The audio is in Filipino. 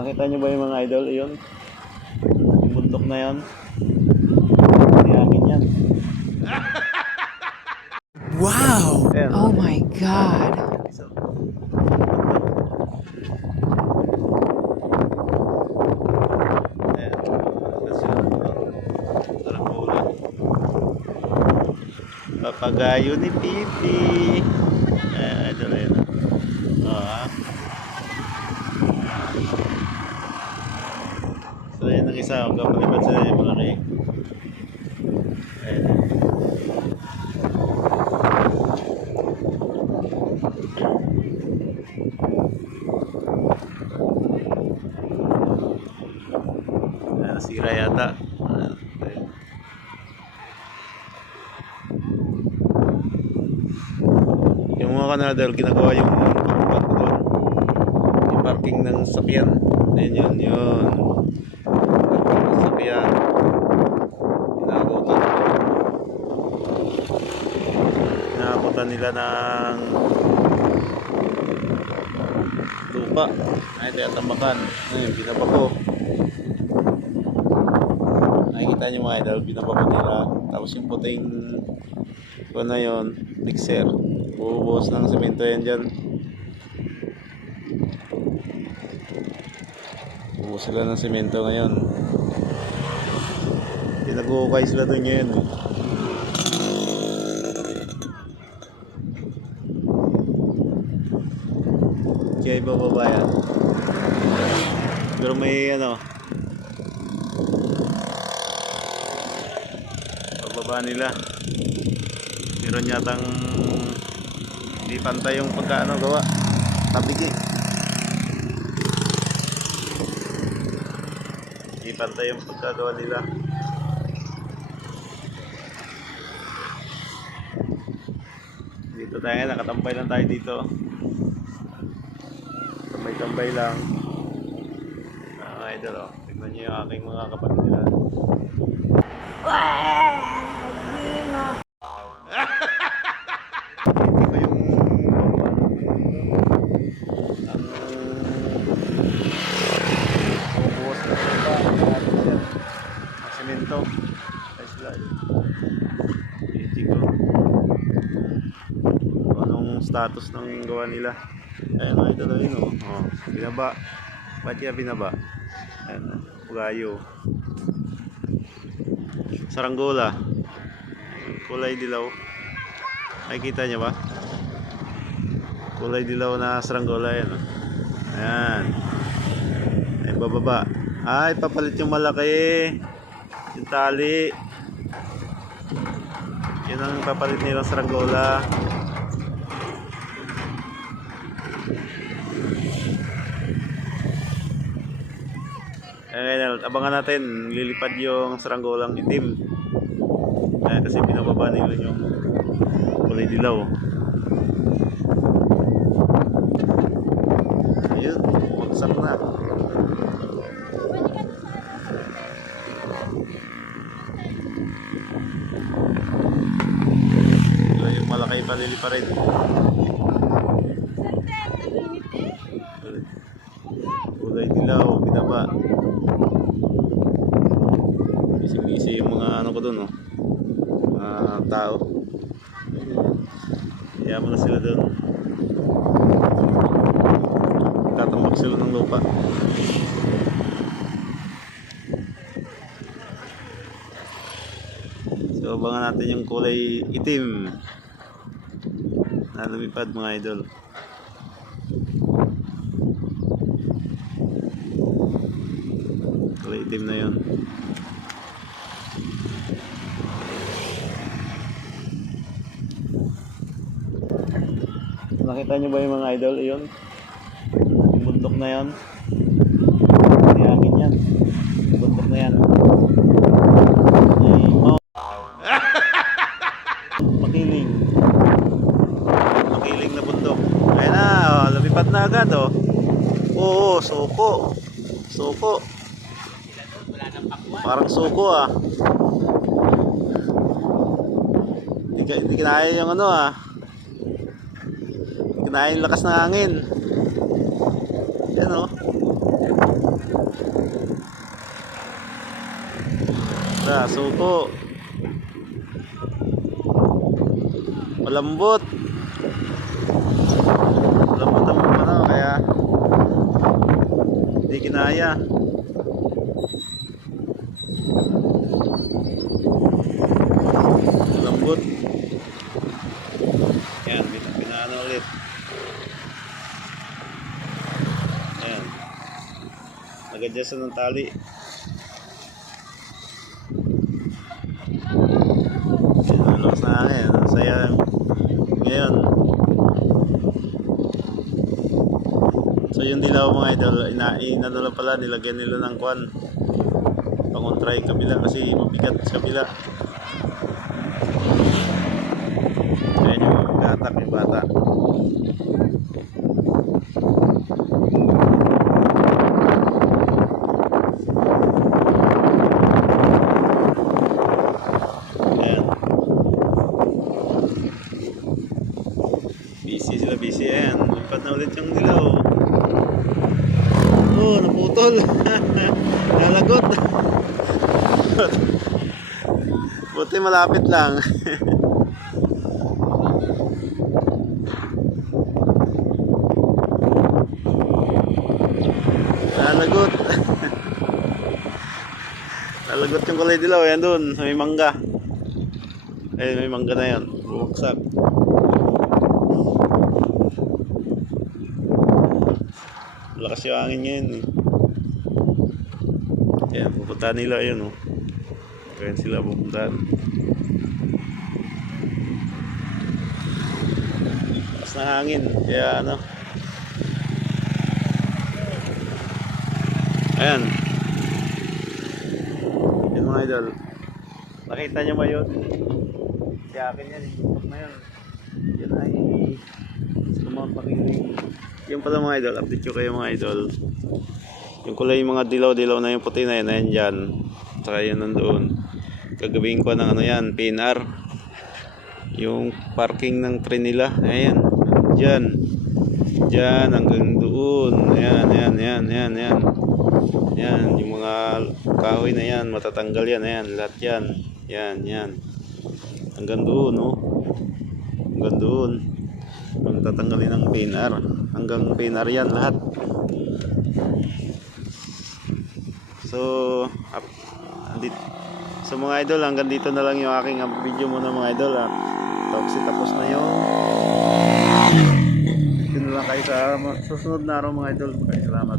Nakita nyo ba yung mga idol? Yun. Yung bundok na yun. Hindi akin yan. Wow! Ayan. Oh my God. Papagayo ni Pipi. Ayan, idol yun. Ah. So, kang malipad sila yung malaki. Ayan. Ayan, nasira yata. Ayan. Yung mga kanadal, ginagawa. Yung parking ng sakyan. Ayan yun, yun. Sakyan. Inakutan. Inakutan nila ng lupa. Ay, ito yung tambakan. Ayun, binaba ko. Nakikita nyo mga idol, binaba ko nila. Tapos yung puting ko na yun, mixer. Bubuhos ng semento yan dyan. Bubuhos sila ng semento ngayon. Pinag-uukay sila doon ngayon. eh. Kaya ibababa yan. Pero may ano. Bababa nila. Meron yatang hindi pantay yung pagkaano gawa. Tabigi. Hindi pantay yung pagkagawa nila. Dito tayo, nakatambay lang tayo dito. Tambay-tambay lang. Mga idol, oh. Tignan niyo yung aking mga kapatid nila. Hindi ko yung ang bubuhos na lupa natin dyan. Ang semento. Ay sila. Hindi ko. Kung Anong status ng gawa nila. Ayan mga ito yun oh. oh. Binaba. Ba't kaya binaba? Ayan. Pugayo. Saranggola. Kulay dilaw. Nakikita niyo ba? Kulay dilaw na saranggola yan. Oh. Ayan. Ay, bababa. Ay, papalit yung malaki. Yung tali. Yun ang papalit nilang saranggola. Ayan, abangan natin. Lilipad yung saranggolang itim. Ayan, kasi pinababa nila yung kulay dilaw. Ayun, bagsak na. Ayun, yung malaki palili pa rin. Kulay dilaw, binaba. Busy-busy yung mga ano ko dun, oh. Mga tao. Mo na sila dun. Tatambak sila ng lupa. So, abangan natin yung kulay itim na lumipad mga idol. Kulay itim na yun. Nakita nyo ba yung mga idol? Yun. Yung bundok na yun. Hindi akin yan. Yung bundok na yan. Ay, oh. Makiling. Makiling na bundok. Ayan na, oh, lumipad na agad oh. Oo, suko. Suko. Parang suko ah. Hindi, hindi kinaya yung ano ah. Yung lakas ng hangin. Yan oh. Sa suko. Malambot. Malambot ang ano, kaya hindi kinaya. Malambot. Yan, pin- pinaano ulit. Ayan. Nag-adjust na ng tali. Lakas na hangin. Ang saya ngayon. So yung dilaw mga idol, ina pala, nilagyan nila ng kwan. Pangontray kabila kasi mabigat sa kabila. Ayan yung gatak yung bata. Ayan. Busy sila, busy. Ayan, lipat na ulit yung dilaw. Oh, naputol. Nalagot. Buti malapit lang. Nalagot. Nalagot yung kulay dilaw. Ayan dun. May mangga. Ayun, may mangga na yan. Bumagsak. Lakas yung hangin ngayon eh. Ayan, pupuntahan nila yun oh. Ayan sila pupuntahan. Lakas na hangin. Kaya ano. Ayan. Yan mga idol. Nakita nyo ba yun? Si akin yan. Yung na yun. Yan ay sumount makinig. Yung pala mga idol. Update ko kayo mga idol. Yung kulay yung mga dilaw-dilaw na yung puti na yun. Ayan dyan. Saka yun nandoon. Gagawin ko ng ano yan. PNR. Yung parking ng train nila. Ayan. Dyan. Dyan hanggang doon. Ayan, ayan, ayan, ayan, ayan. Yan, yung mga kahoy na yan, matatanggal yan, ayan, lahat yan. Yan, yan. Hanggang doon, no? Hanggang doon. Ang tatanggalin ng PNR. Hanggang PNR yan, lahat. So, up, andit, so mga idol, hanggang dito na lang yung aking uh, video muna mga idol. Ha. Tapos tapos na yung dito na lang kayo sa susunod na araw mga idol. Maraming salamat.